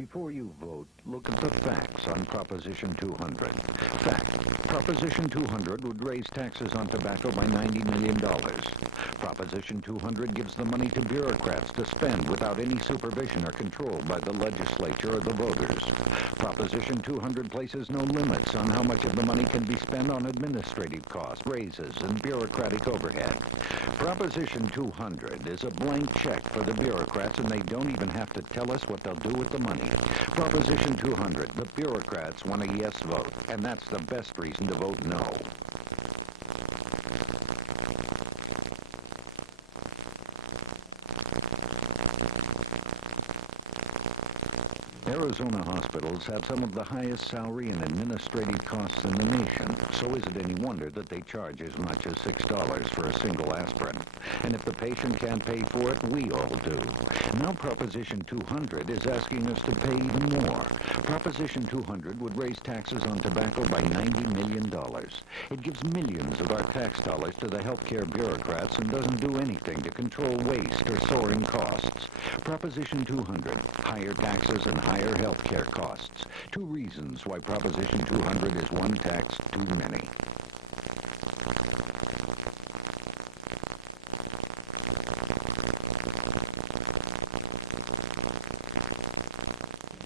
Before you vote, look at the facts on Proposition 200. Fact: Proposition 200 would raise taxes on tobacco by $90 million. Proposition 200 gives the money to bureaucrats to spend without any supervision or control by the legislature or the voters. Proposition 200 places no limits on how much of the money can be spent on administrative costs, raises, and bureaucratic overhead. Proposition 200 is a blank check for the bureaucrats, and they don't even have to tell us what they'll do with the money. Proposition 200, the bureaucrats want a yes vote, and that's the best reason to vote no. Arizona hospitals have some of the highest salary and administrative costs in the nation, so is it any wonder that they charge as much as $6 for a single aspirin? And if the patient can't pay for it, we all do. Now Proposition 200 is asking us to pay even more. Proposition 200 would raise taxes on tobacco by $90 million. It gives millions of our tax dollars to the healthcare bureaucrats and doesn't do anything to control waste or soaring costs. Proposition 200, higher taxes and higher healthcare costs. Two reasons why Proposition 200 is one tax too many.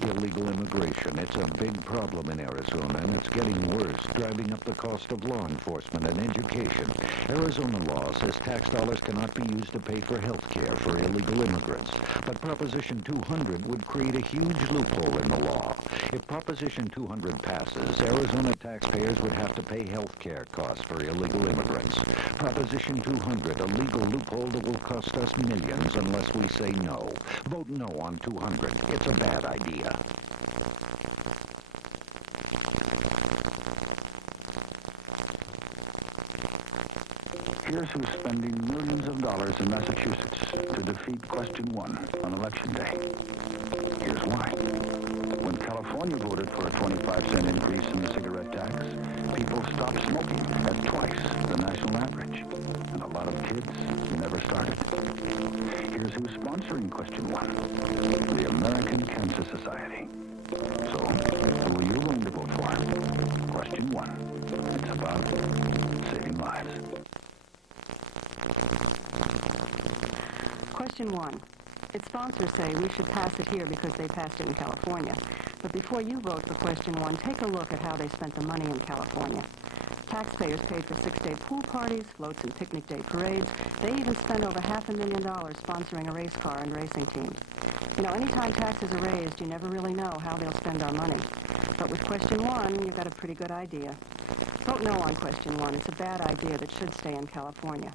Illegal immigration. It's a big problem in Arizona, and it's getting worse, driving up the cost of law enforcement and education. Arizona law says tax dollars cannot be used to pay for health care for illegal immigrants. But Proposition 200 would create a huge loophole in the law. If Proposition 200 passes, Arizona taxpayers would have to pay health care costs for illegal immigrants. Proposition 200, a legal loophole that will cost us millions unless we say no. Vote no on 200. It's a bad idea. Here's who's spending millions of dollars in Massachusetts to defeat Question 1 on Election Day. Here's why. When California voted for a 25-cent increase in the cigarette tax, people stopped smoking at twice the national average. And a lot of kids never started. Here's who's sponsoring Question 1. The American Cancer Society. So, who are you going to vote for? Question 1. It's about saving lives. Question 1. Its sponsors say we should pass it here because they passed it in California. But before you vote for Question 1, take a look at how they spent the money in California. Taxpayers paid for 6-day pool parties, floats and picnic day parades. They even spent over $500,000 sponsoring a race car and racing team. You know, anytime taxes are raised, you never really know how they'll spend our money. But with Question 1, you've got a pretty good idea. Vote no on Question 1. It's a bad idea that should stay in California.